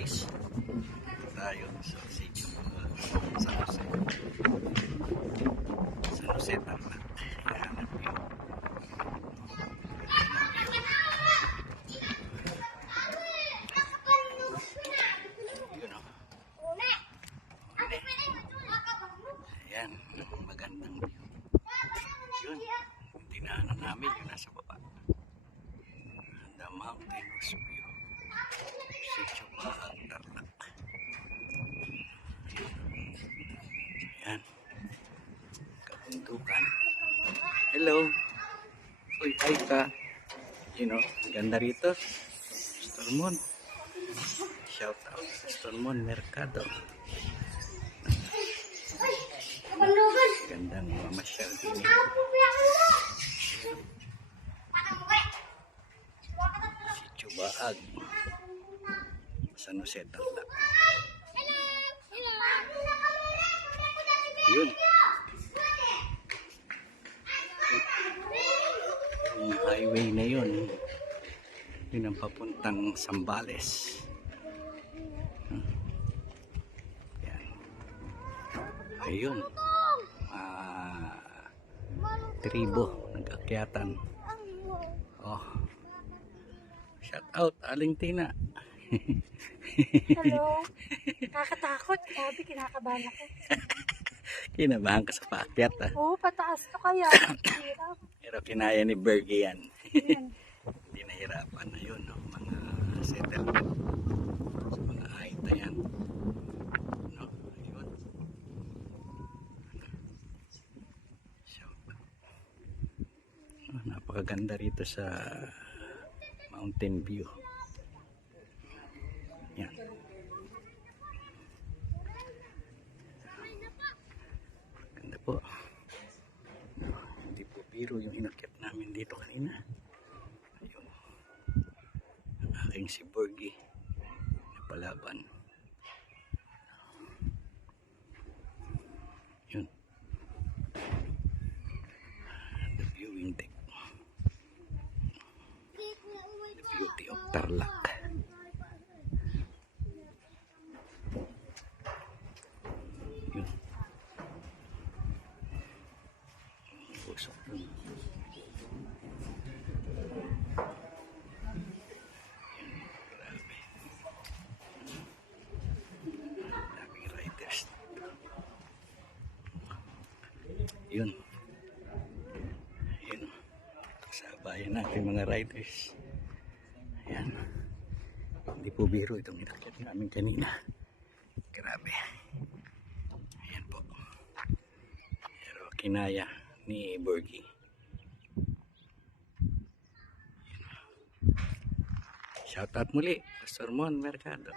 guys, tayo sa sitio San Jose. San Jose Tarlac. Yan ang view. Yun o. Ayan, magandang view. Yun, dinaanan namin yung nasa baba. The mountainous view. Sitio Tarlac. Ayan. Kabundukan. Hello. Uy, hi ka. You know, ganda rito. Stormon. Shout out sa Stormon Mercado. Gandang mamasyal din. Sitio Baag. San Jose Tarlac. Yun. Yung highway na yun. Yun ang papuntang Zambales. Yan. Ayun. Tribo. Nag-akyatan. Oh. Shout out, Aling Tina. Hello. Nakakatakot. Grabe, kinakabahan ako. Kinabahan ka sa paakyat ah. Oo, pataas to kaya. Hirap. Pero kinaya ni Bergie yan. Yan. Hindi nahirapan na yun. No? Mga settlement. Sa mga aita yan. No? Ayun. So, napakaganda rito sa mountain view. Yan. Ganda po. No, hindi po biro yung inakyat namin dito kanina. Ayun. Ang aking si Bergie na palaban. Yun. The viewing deck. The beauty of Tarlac. Yun. Pusok dun. Grabe. Daming riders. Yun. Yun. Sa bayan natin mga riders. Ayan. Hindi po biro itong inakyat namin kanina. Grabe. Ayan po. Pero kinaya ni Bergie. Shout out muli, Pastor Mon Mercado.